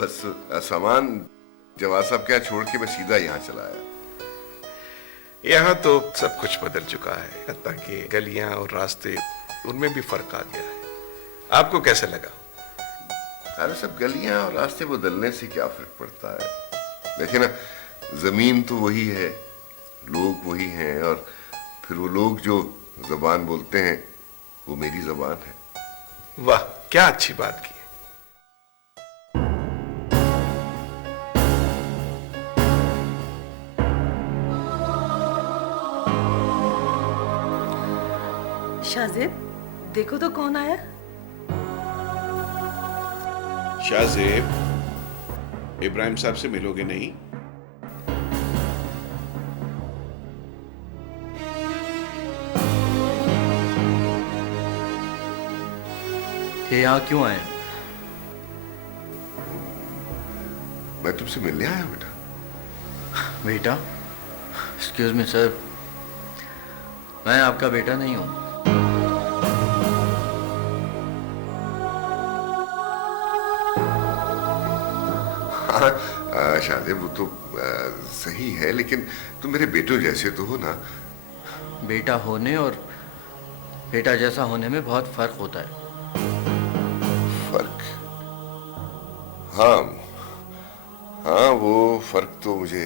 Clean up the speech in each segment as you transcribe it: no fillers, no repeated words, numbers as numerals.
बस सामान जवाब साहब क्या छोड़ के मैं सीधा यहाँ चला आया। यहाँ तो सब कुछ बदल चुका है, हत्ता कि गलियां और रास्ते उनमें भी फर्क आ गया है। आपको कैसे लगा? अरे सब गलियां और रास्ते बदलने से क्या फर्क पड़ता है? देखिए ना, जमीन तो वही है, लोग वही हैं, और फिर वो लोग जो जबान बोलते हैं वो मेरी जबान है। वाह, क्या अच्छी बात की। शाहजेब, देखो तो कौन आया। शाहजेब, इब्राहिम साहब से मिलोगे नहीं? ये यहाँ क्यों आए? मैं तुमसे मिलने आया बेटा। बेटा? एक्सक्यूज मी सर, मैं आपका बेटा नहीं हूं। हाँ शाहजेब, वो तो सही है, लेकिन तुम मेरे बेटों जैसे तो हो ना। बेटा होने और बेटा जैसा होने में बहुत फर्क होता है। फर्क? हाँ हाँ, वो फर्क तो मुझे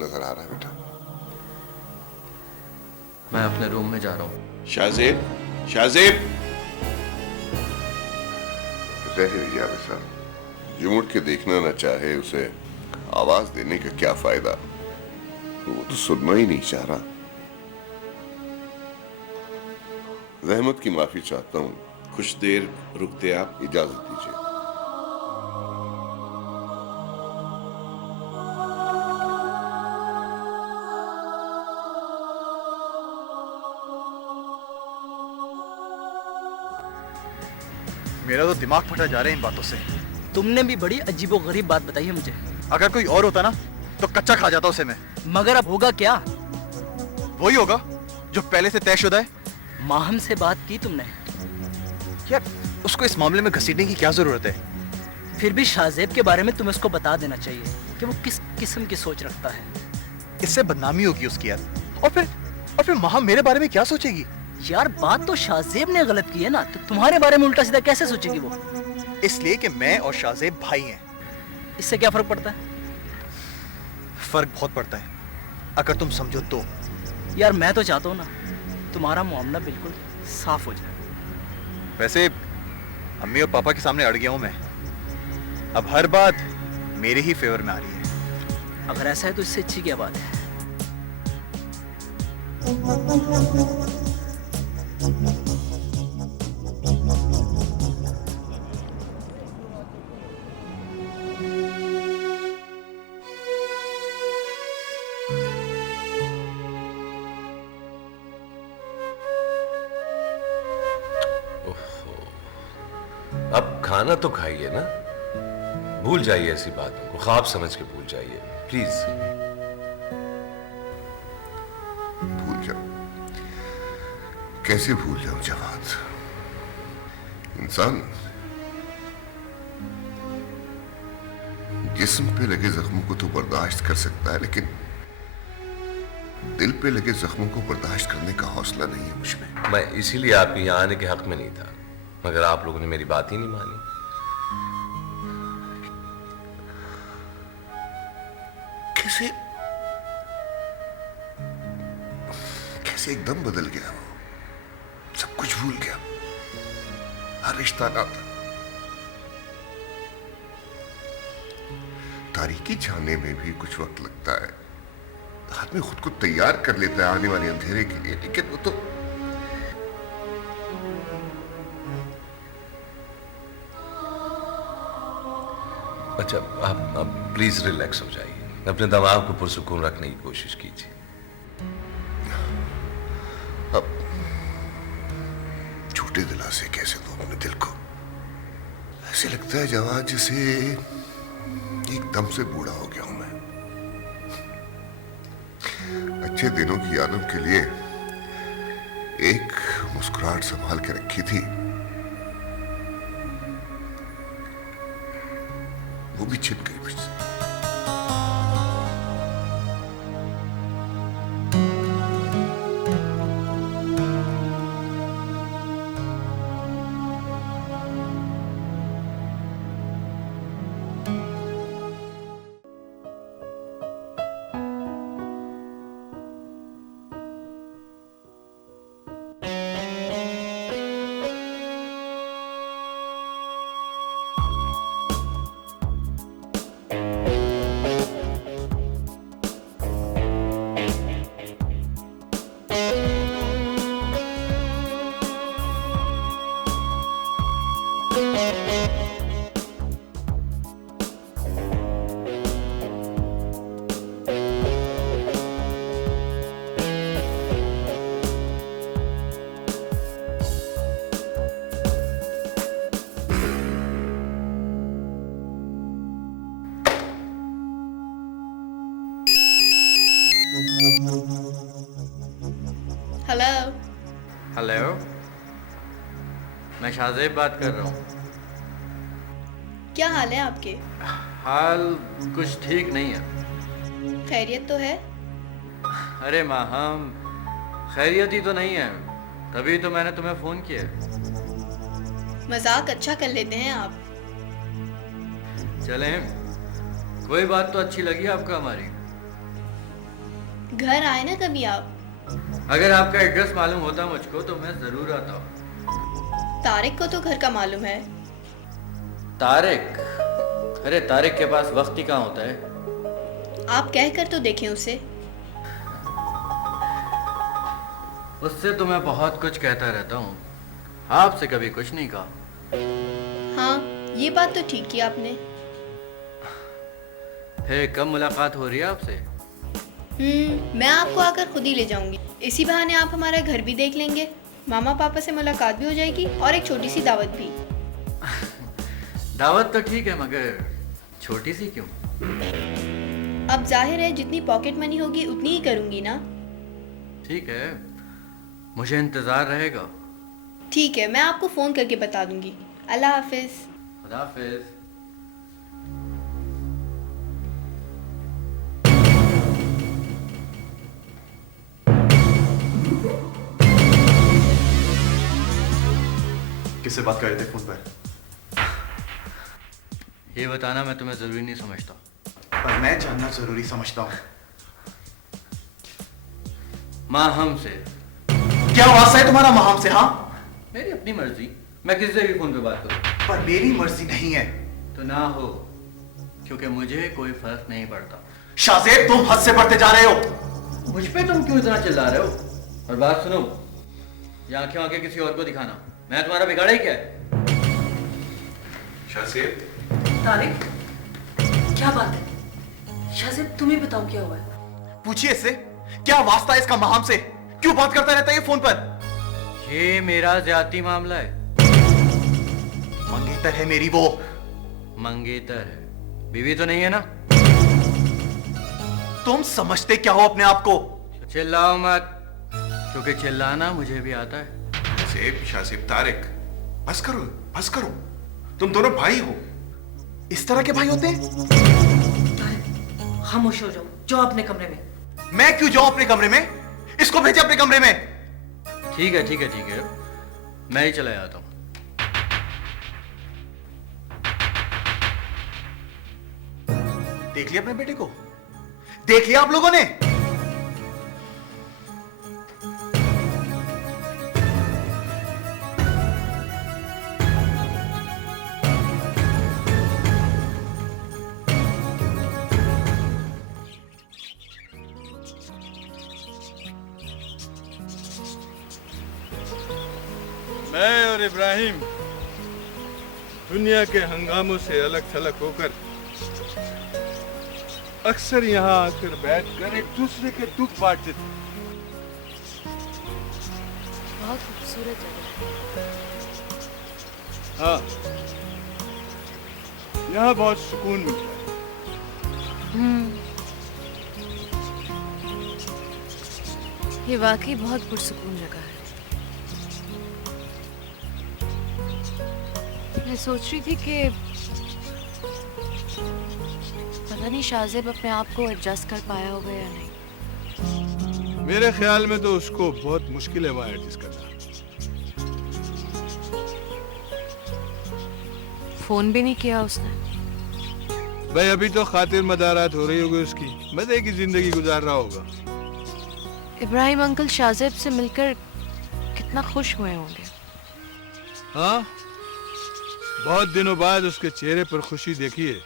नजर आ रहा है बेटा। मैं अपने रूम में जा रहा हूँ। शाहजेब, शाहजेब! रहने दीजिए आबिद साहब, जो मुड़ के देखना ना चाहे उसे आवाज देने का क्या फायदा? वो तो सुनना ही नहीं चाह रहा। रहमत की माफी चाहता हूँ। कुछ देर रुकते आप? इजाजत दीजिए। मेरा तो दिमाग फटा जा रहा है इन बातों से। तुमने भी बड़ी अजीबोगरीब बात बताई है मुझे। अगर कोई और होता ना तो कच्चा खा जाता उसे मैं। मगर अब होगा क्या? वही होगा जो पहले से तयशुदा है। माहम से बात की तुमने? यार, उसको इस मामले में घसीटने की क्या जरूरत है? फिर भी शाहजेब के बारे में तुम्हें उसको बता देना चाहिए कि वो किस किस्म की सोच रखता है। इससे बदनामी होगी उसकी यार। और फिर माहम मेरे बारे में क्या सोचेगी? यार, बात तो शाहजेब ने गलत की है ना, तो तुम्हारे बारे में उल्टा सीधा कैसे सोचेगी वो? इसलिए कि मैं और शाहजेब भाई हैं। इससे क्या फर्क पड़ता है? फर्क बहुत पड़ता है, अगर तुम समझो तो। यार, मैं तो चाहता हूँ ना तुम्हारा मामला बिल्कुल साफ हो जाए। वैसे अम्मी और पापा के सामने अड़ गया हूं मैं। अब हर बात मेरे ही फेवर में आ रही है। अगर ऐसा है तो इससे अच्छी क्या बात है? अब खाना तो खाइए ना, भूल जाइए ऐसी बातों को, ख्वाब समझ के भूल जाइए प्लीज। भूल जाऊं? कैसे भूल जाऊं जवाद? इंसान जिस्म पे लगे जख्मों को तो बर्दाश्त कर सकता है, लेकिन दिल पे लगे जख्मों को बर्दाश्त करने का हौसला नहीं है मुझ में। मैं इसीलिए आपके यहाँ आने के हक में नहीं था, मगर आप लोगों ने मेरी बात ही नहीं मानी। कैसे कैसे एकदम बदल गया वो, सब कुछ भूल गया, हर रिश्ता नाता। तारीकी छाने में भी कुछ वक्त लगता है, आदमी खुद को तैयार कर लेता है आने वाले अंधेरे के लिए, लेकिन वो तो अच्छा, आप प्लीज रिलैक्स हो जाइए, अपने दिमाग को पुरसुकून रखने की कोशिश कीजिए। अब झूठे दिलासे कैसे दो अपने दिल को? ऐसे लगता है जवान जैसे एकदम से बूढ़ा हो गया हूं मैं। अच्छे दिनों की यादों के लिए एक मुस्कुराहट संभाल के रखी थी, वो भी छिप गई मुझसे। हेलो। हेलो, मैं शाहजेब बात कर रहा हूँ। क्या हाल है आपके? हाल कुछ ठीक नहीं है। खैरियत तो है? अरे माँ, हम खैरियत ही तो नहीं है, तभी तो मैंने तुम्हें फ़ोन किया। मजाक अच्छा कर लेते हैं आप। चलें, कोई बात तो अच्छी लगी आपको हमारी। घर आए ना कभी आप। अगर आपका एड्रेस मालूम होता मुझको तो मैं ज़रूर आता हूँ। तारिक को तो घर का मालूम है। तारिक? अरे तारिक के पास वक्त ही कहाँ होता है। आप कह कर तो देखें उसे। उससे तो मैं बहुत कुछ कहता रहता हूँ, आपसे कभी कुछ नहीं कहा। हाँ, ये बात तो ठीक की आपने। है, कब मुलाकात हो रही है आपसे? मैं आपको आकर खुद ही ले जाऊंगी। इसी बहाने आप हमारा घर भी देख लेंगे, मामा पापा से मुलाकात भी हो जाएगी और एक छोटी सी दावत भी। दावत तो ठीक है, मगर छोटी सी क्यों? अब जाहिर है जितनी पॉकेट मनी होगी उतनी ही करूंगी ना। ठीक है, मुझे इंतजार रहेगा। ठीक है, मैं आपको फोन करके बता दूंगी। अल्लाह हाफिज। खुदा हाफिज। किससे बात कर रहे थे फोन पर? ये बताना मैं तुम्हें जरूरी नहीं समझता। पर मैं जानना जरूरी समझता हूँ। माहम से। क्या वास्ता है तुम्हारा माहम से? हाँ, मेरी अपनी मर्जी, मैं किसी से भी फोन पे बात करूं। पर मेरी मर्जी नहीं है। तो ना हो, क्योंकि मुझे कोई फर्क नहीं पड़ता। शाहजेब, तुम हद से बढ़ते जा रहे हो। मुझ पे तुम क्यों इतना चिल्ला रहे हो? और बात सुनो, ये आंखें आंखें किसी और को दिखाना, मैं तुम्हारा बिगाड़ा ही क्या है? शाहजेब, तारिक, क्या बात है? शाहजेब, तुम ही बताओ क्या हुआ है। पूछिए इससे, क्या वास्ता है इसका माहम से? क्यों बात करता रहता है ये फोन पर? ये मेरा ज्यादती मामला है। मंगेतर है मेरी वो। मंगेतर है, बीवी तो नहीं है ना? तुम समझते क्या हो अपने आप को? चिल्लाओ मत, क्योंकि चिल्लाना मुझे भी आता है। शाहजेब, तारिक, बस करो, बस करो। तुम दोनों भाई हो। इस तरह के भाई होते हैं? तारिक, खामोश हो जाओ, जाओ अपने कमरे में। मैं क्यों जाऊं अपने कमरे में? इसको भेजे अपने कमरे में। ठीक है, ठीक है, ठीक है, मैं ही चला जाता हूं। देख लिया अपने बेटे को? देख लिया आप लोगों ने? मैं और इब्राहिम दुनिया के हंगामों से अलग थलग होकर अक्सर यहाँ आकर बैठकर एक दूसरे के दुख बांटते थे। बहुत खूबसूरत जगह है। हाँ, यहाँ बहुत सुकून मिलता है। ये वाकई बहुत पुरसुकून जगह है। मैं सोच रही थी कि पता नहीं शाहजेब अपने आप को एडजस्ट कर पाया होगा या नहीं। मेरे ख्याल में तो उसको बहुत मुश्किल है वहाँ एडजस्ट करना। फोन भी नहीं किया उसने। भाई अभी तो खातिर मदारात हो रही होगी उसकी, मजे की जिंदगी गुजार रहा होगा। इब्राहिम अंकल शाहजेब से मिलकर कितना खुश हुए होंगे। हाँ, बहुत दिनों बाद उसके चेहरे पर खुशी देखी है।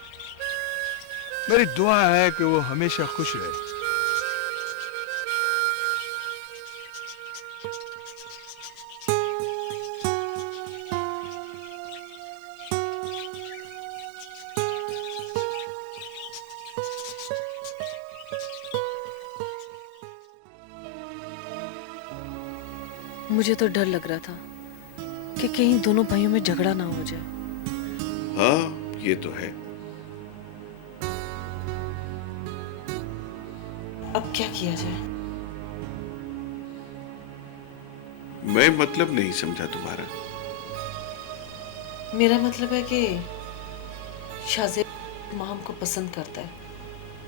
मेरी दुआ है कि वो हमेशा खुश रहे। मुझे तो डर लग रहा था कि कहीं दोनों भाइयों में झगड़ा ना हो जाए। हाँ, ये तो है। अब क्या किया जाए? मैं मतलब नहीं समझा तुम्हारा। मेरा मतलब है कि शाहजेब माहम को पसंद करता है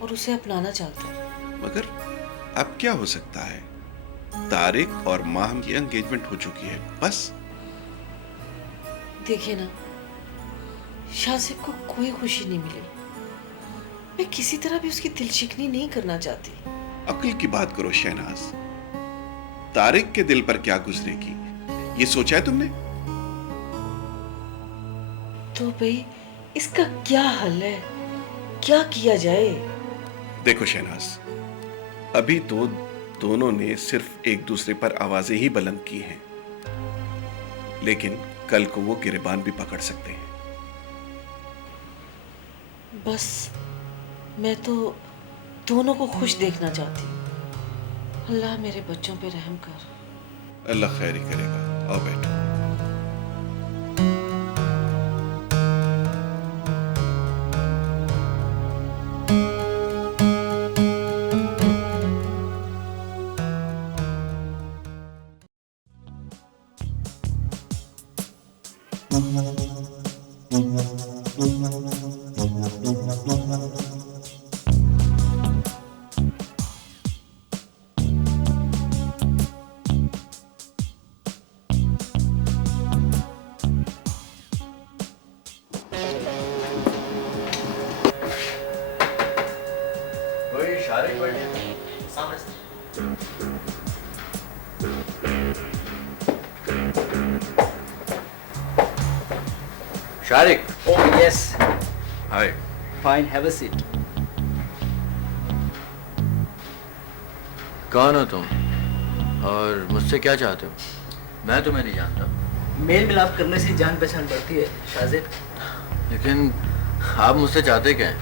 और उसे अपनाना चाहता है। मगर अब क्या हो सकता है? तारिक और माहम की एंगेजमेंट हो चुकी है, बस। देखिए ना, शाहजेब को कोई खुशी नहीं मिली। मैं किसी तरह भी उसकी दिलशिकनी नहीं करना चाहती। अक्ल की बात करो शहनाज। तारिक के दिल पर क्या गुजरेगी, ये सोचा है तुमने? तो भाई इसका क्या हल है? क्या किया जाए? देखो शहनाज, अभी तो दोनों ने सिर्फ एक दूसरे पर आवाजें ही बुलंद की हैं, लेकिन कल को वो गिरबान भी पकड़ सकते हैं। बस मैं तो दोनों को खुश देखना चाहती हूँ। अल्लाह मेरे बच्चों पे रहम कर। अल्लाह खैर ही करेगा। आओ बैठो। Shariq. Oh yes, hi. fine. Have a seat. कौन हो तुम और मुझसे क्या चाहते हो? मैं तुम्हें नहीं जानता। मेल मिलाप करने से जान पहचान बढ़ती है शाहजेब। लेकिन आप मुझसे चाहते क्या हैं?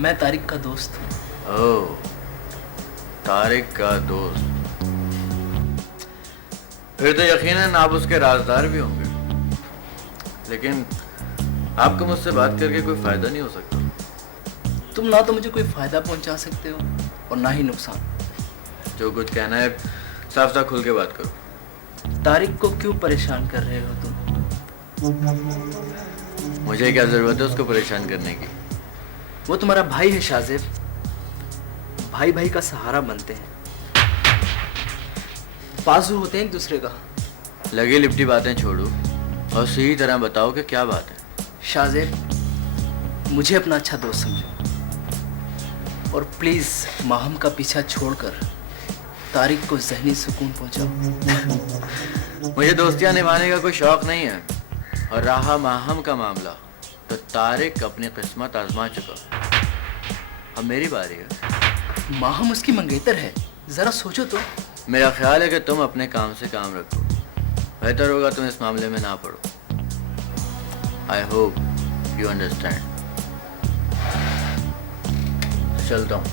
मैं तारिक का दोस्त हूँ। ओह, तारिक का दोस्त। फिर तो यकीनन आप उसके राजदार भी होंगे। लेकिन आपको मुझसे बात करके कोई फायदा नहीं हो सकता। तुम ना तो मुझे कोई फायदा पहुंचा सकते हो और ना ही नुकसान। जो कुछ कहना है साफ साफ खुल के बात करो। तारिक को क्यों परेशान कर रहे हो तुम? मुझे क्या जरूरत है उसको परेशान करने की? वो तुम्हारा भाई है शाहजेब। भाई भाई का सहारा बनते हैं, बाजू होते हैं एक दूसरे का। लगी लिपटी बातें छोड़ो और सही तरह बताओ कि क्या बात है। शाहजेब, मुझे अपना अच्छा दोस्त समझो और प्लीज माहम का पीछा छोड़कर तारिक को ज़हनी सुकून पहुंचाओ। मुझे दोस्तियां निभाने का कोई शौक नहीं है और रहा माहम का मामला तो तारिक अपनी किस्मत आजमा चुका। अब मेरी बारी है। माहम उसकी मंगेतर है, जरा सोचो तो। मेरा ख्याल है कि तुम अपने काम से काम रखो। बेहतर होगा तुम इस मामले में ना पड़ो। I hope you understand. चलता हूँ।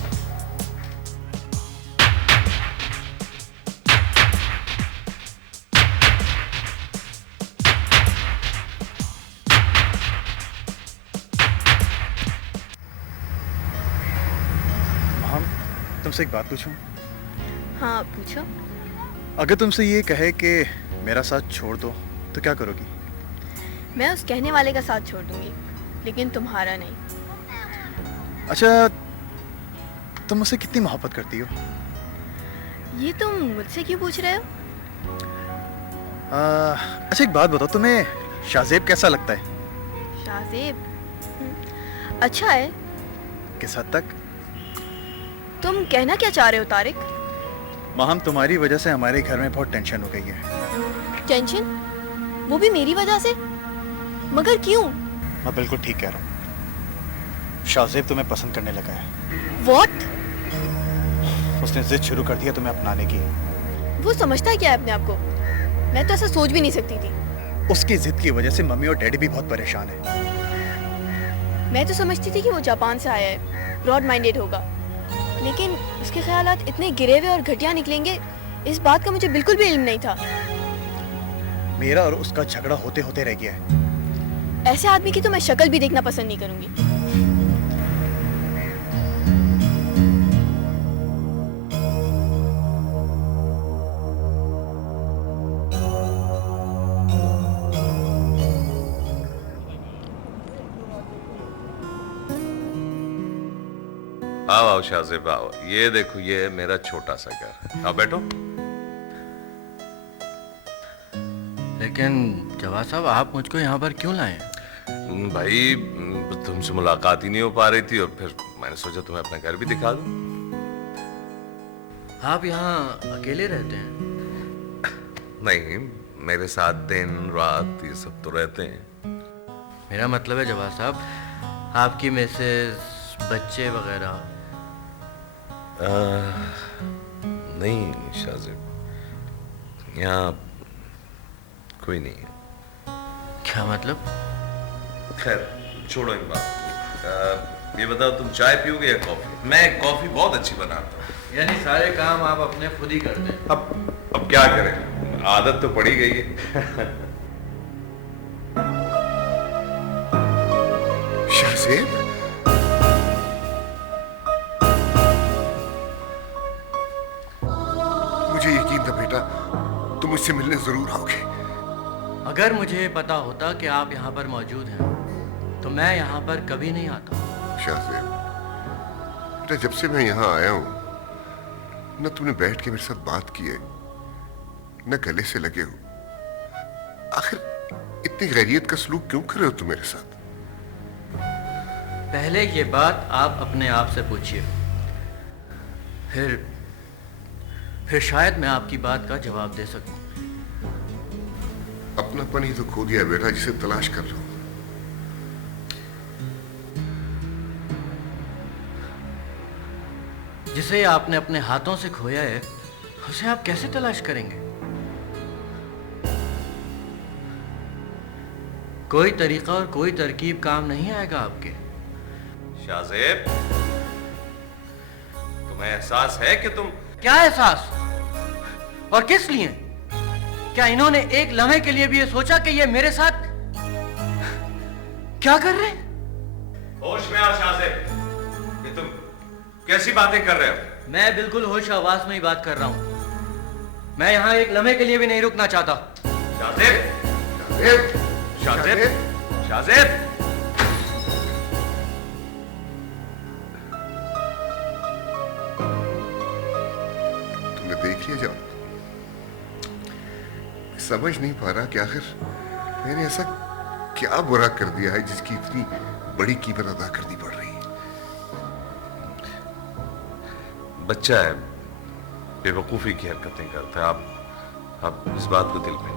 तुमसे एक बात पूछूं? हाँ पूछो। अगर तुमसे ये कहे कि मेरा साथ छोड़ दो तो क्या करोगी? मैं उस कहने वाले का साथ छोड़ दूंगी, लेकिन तुम्हारा नहीं। अच्छा, तुम मुझसे कितनी मोहब्बत करती हो? ये तुम मुझसे क्यों पूछ रहे हो? अच्छा एक बात बताओ, तुम्हें शाहजेब कैसा लगता है? शाहजेब अच्छा है। किस हद तक? तुम कहना क्या चाह रहे हो तारिक? माहम, तुम्हारी वजह से हमारे घर में बहुत टेंशन हो गई है। टेंशन? वो भी मेरी वजह से? मगर क्यों? मैं बिल्कुल ठीक कह रहा हूँ। शाहजेब तुम्हें पसंद करने लगा है। What? उसने जिद शुरू कर दिया तुम्हें अपनाने की। वो समझता है क्या है अपने आप को? मैं तो ऐसा सोच भी नहीं सकती थी। उसकी जिद की वजह से मम्मी और डैडी भी बहुत परेशान है। मैं तो समझती थी कि वो जापान से आया है, ब्रॉड माइंडेड होगा, लेकिन उसके ख्यालात इतने गिरे हुए और घटिया निकलेंगे, इस बात का मुझे बिल्कुल भी इल्म नहीं था। मेरा और उसका झगड़ा होते होते रह गया है। ऐसे आदमी की तो मैं शक्ल भी देखना पसंद नहीं करूंगी। आओ आओ शाहजेब आओ, ये देखो ये मेरा छोटा सा घर। आओ बैठो। लेकिन जवाब साहब, आप मुझको यहाँ पर क्यों लाए? भाई तुमसे मुलाकात ही नहीं हो पा रही थी और फिर मैंने सोचा तुम्हें अपना घर भी दिखा दूं। आप यहाँ अकेले रहते हैं? नहीं, मेरे साथ दिन रात ये सब तो रहते हैं। मेरा मतलब है जवाब साहब, आपकी मिसेस, बच्चे वगैरह? नहीं शाहजेब, यहाँ कोई नहीं है। क्या मतलब? खैर छोड़ो इन बात। ये बताओ, तुम चाय पियोगे या कॉफी? मैं कॉफी बहुत अच्छी बनाता हूँ। यानी सारे काम आप अपने खुद ही करते हैं? अब क्या करें, आदत तो पड़ी गई है। शाहजेब, मुझे यकीन था बेटा तुम मुझसे मिलने जरूर आओगे। अगर मुझे पता होता कि आप यहाँ पर मौजूद हैं तो मैं यहाँ पर कभी नहीं आता। शाहजेब बेटा, जब से मैं यहाँ आया हूँ न तुमने बैठ के मेरे साथ बात की है, न गले से लगे हो। आखिर इतनी गैरियत का सलूक क्यों कर रहे हो तुम मेरे साथ? पहले ये बात आप अपने आप से पूछिए, फिर शायद मैं आपकी बात का जवाब दे सकूं। अपनापन ही तो खो दिया बेटा, जिसे तलाश कर रहा हूं। जिसे आपने अपने हाथों से खोया है, उसे आप कैसे तलाश करेंगे? कोई तरीका और कोई तरकीब काम नहीं आएगा आपके। शाहजेब, तुम्हें एहसास है कि तुम... क्या एहसास? और किस लिए? क्या इन्होंने एक लम्हे के लिए भी ये सोचा कि ये मेरे साथ क्या कर रहे हैं? होश में आओ शाहजेब, ये तुम कैसी बातें कर रहे हो? मैं बिल्कुल होश आवाज में ही बात कर रहा हूं। मैं यहां एक लम्हे के लिए भी नहीं रुकना चाहता। शाहजेब, शाहजेब, शाहजेब, तुमने देख लिया जब समझ नहीं पा रहा कि आखिर मैंने ऐसा क्या बुरा कर दिया है जिसकी इतनी बड़ी कीमत अदा करनी पड़ रही है। बच्चा है, बेवकूफी की हरकतें करता है। आप इस बात को दिल में